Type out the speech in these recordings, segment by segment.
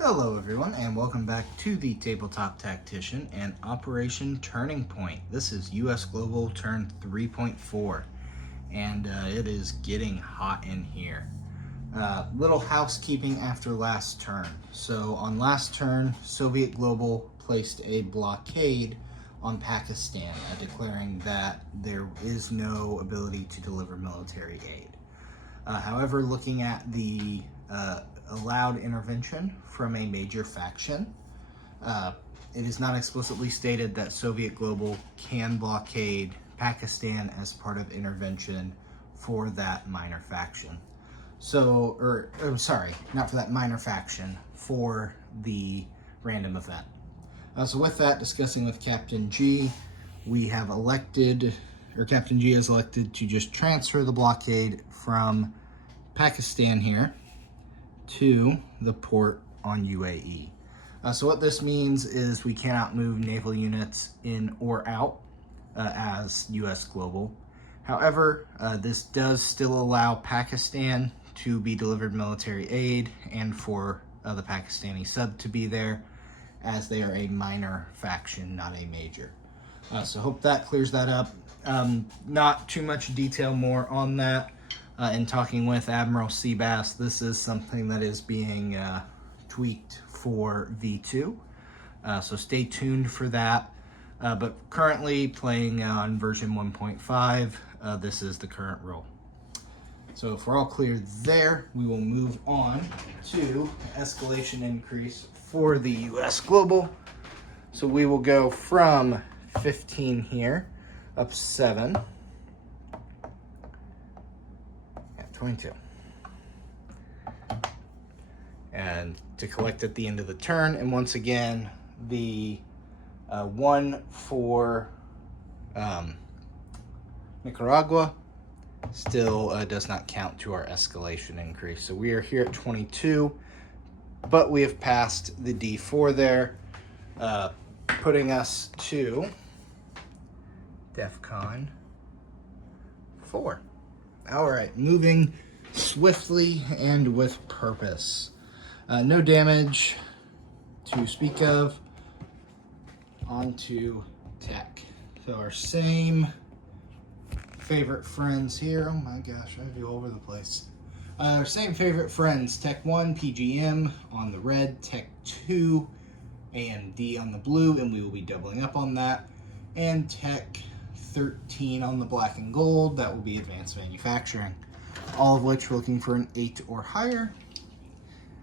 Hello everyone and welcome back to the Tabletop Tactician and Operation Turning Point. This is US Global Turn 3.4 and it is getting hot in here. Little housekeeping after last turn. So on last turn, Soviet Global placed a blockade on Pakistan, declaring that there is no ability to deliver military aid. However, looking at the allowed intervention from a major faction, it is not explicitly stated that Soviet Global can blockade Pakistan as part of intervention for that minor faction. So, sorry, not for that minor faction, for the random event. So with that, discussing with Captain G, we have elected, or Captain G has elected to just transfer the blockade from Pakistan here to the port on UAE. So what this means is we cannot move naval units in or out as US Global. However, this does still allow Pakistan to be delivered military aid and for the Pakistani sub to be there, as they are a minor faction, not a major. So hope that clears that up. Not too much detail more on that. In talking with Admiral Seabass, this is something that is being tweaked for V2. So stay tuned for that. But currently playing on version 1.5, this is the current rule. So if we're all clear there, we will move on to escalation increase for the US Global. So we will go from 15 here, up 7. 22. And to collect at the end of the turn, and once again, the 1 for Nicaragua still does not count to our escalation increase. So we are here at 22, but we have passed the D4 there, putting us to DEFCON 4. All right, moving swiftly and with purpose. No damage to speak of. On to tech. So our same favorite friends here. Oh my gosh, I have you all over the place. Our same favorite friends, Tech 1, PGM on the red, Tech 2, AMD on the blue, and we will be doubling up on that. And Tech 13 on the black and gold, that will be advanced manufacturing. All of which we're looking for an 8 or higher.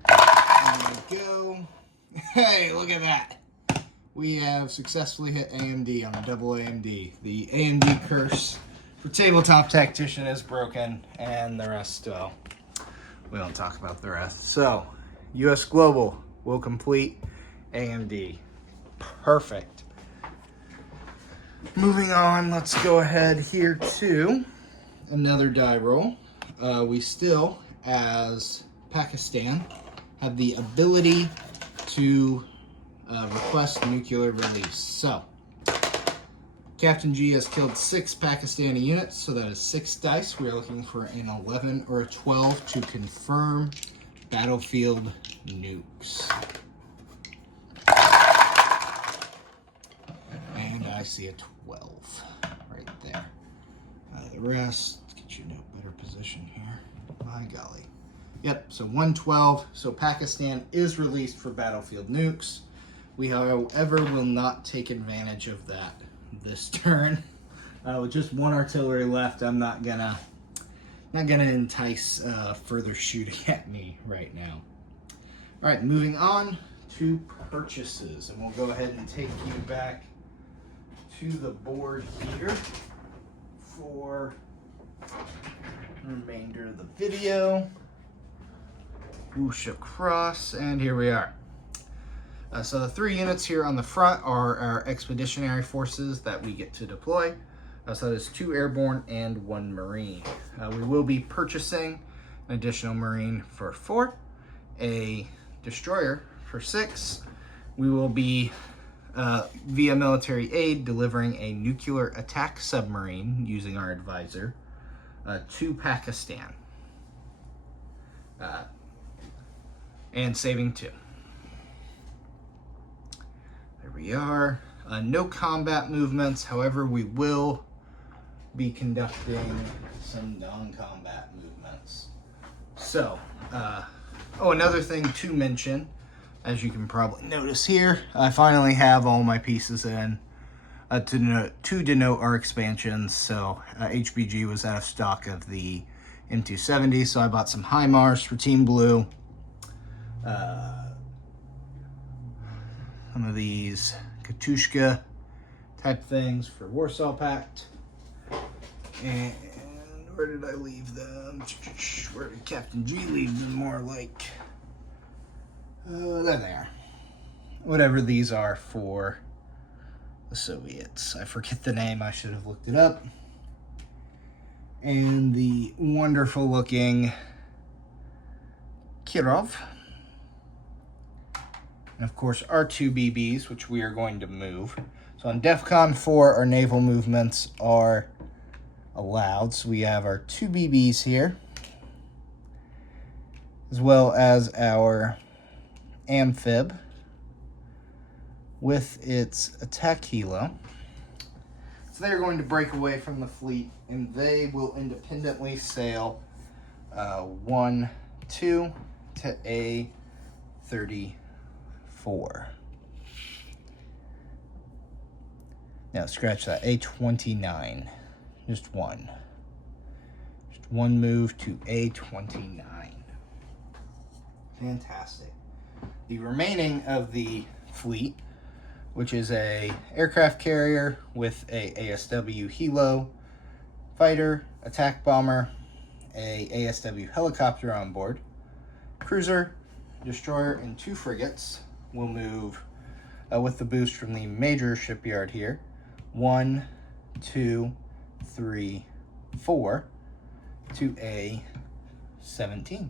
There we go. Hey, look at that. We have successfully hit AMD on a double AMD. The AMD curse for Tabletop Tactician is broken, and the rest, well, we don't talk about the rest. So, US Global will complete AMD. Perfect. Moving on, let's go ahead here to another die roll. We still, as Pakistan, have the ability to request nuclear release. So, Captain G has killed 6 Pakistani units, so that is 6 dice. We are looking for an 11 or a 12 to confirm battlefield nukes. And I see a 12 right there. The rest, get you in a better position here. My golly. Yep, so 112. So Pakistan is released for battlefield nukes. We, however, will not take advantage of that this turn. With just 1 artillery left, I'm not gonna entice further shooting at me right now. All right, moving on to purchases, and we'll go ahead and take you back to the board here for the remainder of the video. Whoosh across, and here we are. So the 3 units here on the front are our expeditionary forces that we get to deploy. So that is 2 airborne and 1 marine. We will be purchasing an additional marine for 4, a destroyer for 6. We will be, via military aid, delivering a nuclear attack submarine using our advisor to Pakistan. And saving 2. we are. No combat movements, however, we will be conducting some non-combat movements. So, another thing to mention, as you can probably notice here, I finally have all my pieces in to denote our expansions. So, HBG was out of stock of the M270, so I bought some HIMARS for Team Blue. Some of these Katushka type things for Warsaw Pact. And where did I leave them? Where did Captain G leave them? More like, there they are. Whatever these are for the Soviets. I forget the name, I should have looked it up. And the wonderful looking Kirov. And of course our two BBs, which we are going to move. So on DEFCON 4, our naval movements are allowed. So we have our two BBs here, as well as our amphib with its attack helo. So they're going to break away from the fleet, and they will independently sail 1-2 to A34. Now scratch that, A29. Just one move to A29. Fantastic. The remaining of the fleet, which is a aircraft carrier with a ASW helo, fighter, attack bomber, a ASW helicopter on board, cruiser, destroyer, and 2 frigates, will move with the boost from the major shipyard here. 1, 2, 3, 4 to A17.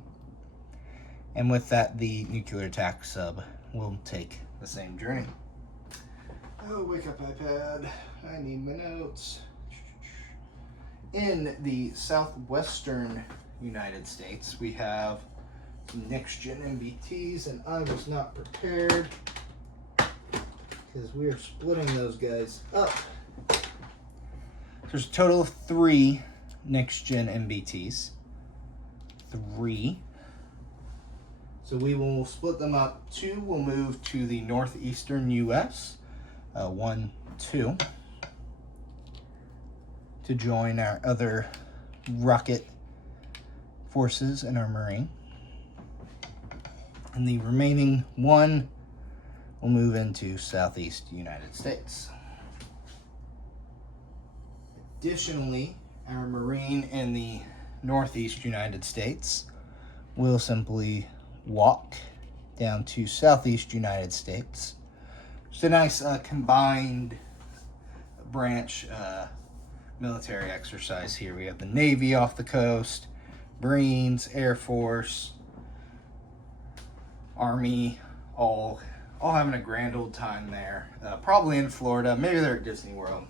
And with that, the nuclear attack sub will take the same journey. Oh, wake up, iPad. I need my notes. In the southwestern United States, we have some next-gen MBTs, and I was not prepared because we are splitting those guys up. There's a total of 3 next-gen MBTs. 3. So we will split them up. 2 will move to the northeastern U.S. 1, 2. To join our other rocket forces in our Marine. And the remaining 1 will move into southeast United States. Additionally, our Marine in the northeast United States will simply walk down to southeast United States. Just a nice combined branch military exercise here. We have the Navy off the coast, Marines, Air Force, Army, all having a grand old time there. Probably in Florida. Maybe they're at Disney World.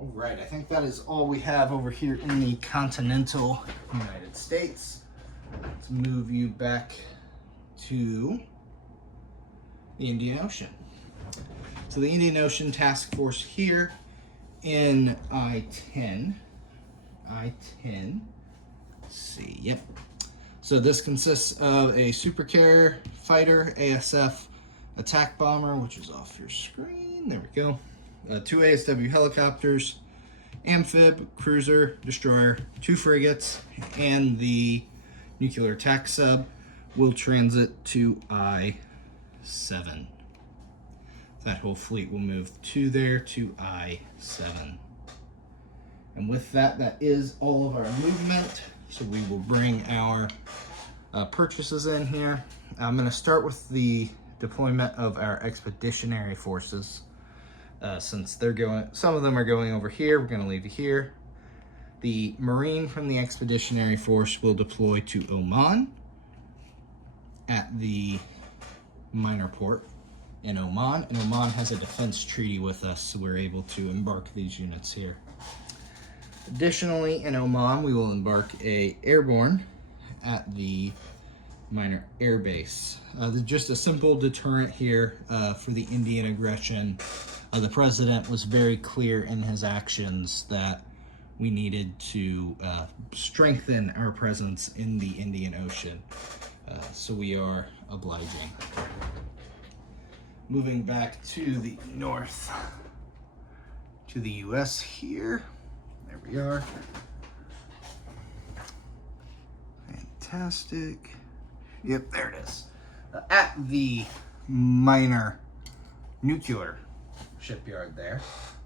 All right, I think that is all we have over here in the continental United States. Let's move you back to the Indian Ocean. So the Indian Ocean Task Force here in I-10. Let's see, yep. So this consists of a supercarrier, fighter, ASF, attack bomber, which is off your screen. There we go. 2 ASW helicopters, amphib, cruiser, destroyer, 2 frigates, and the nuclear attack sub will transit to I-7. That whole fleet will move to there to I-7. And with that, that is all of our movement. So we will bring our purchases in here. I'm going to start with the deployment of our expeditionary forces. Since they're going, some of them are going over here, we're going to leave it here. The Marine from the expeditionary force will deploy to Oman at the minor port in Oman. And Oman has a defense treaty with us, so we're able to embark these units here. Additionally, in Oman, we will embark a airborne at the minor air base. Just a simple deterrent here for the Indian aggression. The president was very clear in his actions that we needed to strengthen our presence in the Indian Ocean. So we are obliging. Moving back to the north, to the US here. There we are. Fantastic. Yep, there it is. At the minor nuclear shipyard there,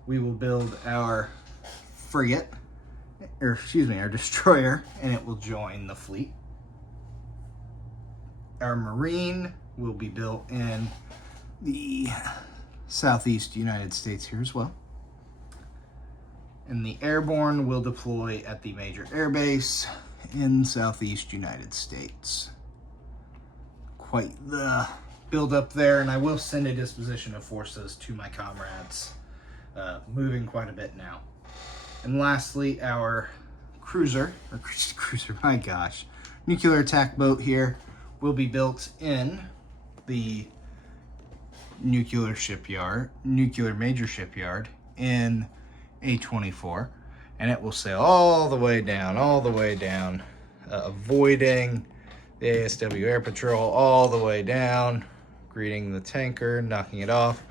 we will build our frigate, or excuse me, our destroyer, and it will join the fleet. Our marine will be built in the southeast United States here as well. And the airborne will deploy at the major air base in southeast United States. Quite the build up there, and I will send a disposition of forces to my comrades. Moving quite a bit now. And lastly, our cruiser, my gosh, nuclear attack boat here will be built in the nuclear major shipyard in A24, and it will sail all the way down, avoiding the ASW Air Patrol all the way down, greeting the tanker, knocking it off,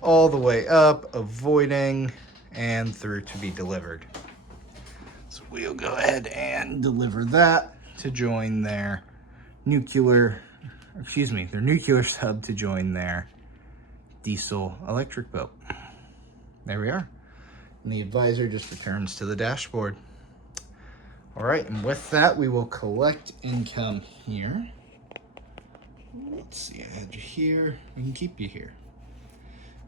all the way up, avoiding, and through to be delivered. So we'll go ahead and deliver that to join their nuclear sub to join their diesel electric boat. There we are. And the advisor just returns to the dashboard. All right, and with that, we will collect income here. Let's see, I had you here. We can keep you here.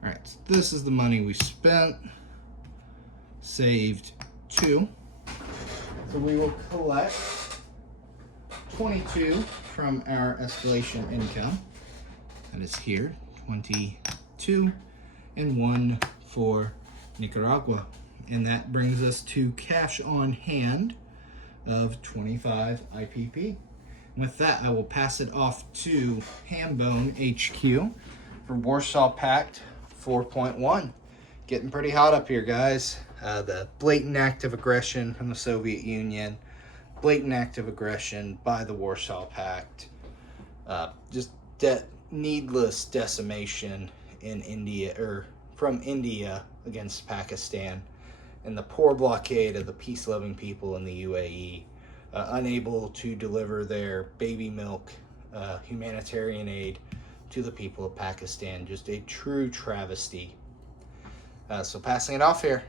All right, so this is the money we spent, saved 2. So we will collect 22 from our escalation income. That is here, 22, and 1 for Nicaragua. And that brings us to cash on hand of 25 IPP. And with that, I will pass it off to Hambone HQ for Warsaw Pact 4.1. Getting pretty hot up here, guys. The blatant act of aggression from the Soviet Union, blatant act of aggression by the Warsaw Pact, just needless decimation in India, or from India against Pakistan, and the poor blockade of the peace-loving people in the UAE, unable to deliver their baby milk humanitarian aid to the people of Pakistan. Just a true travesty. So passing it off here.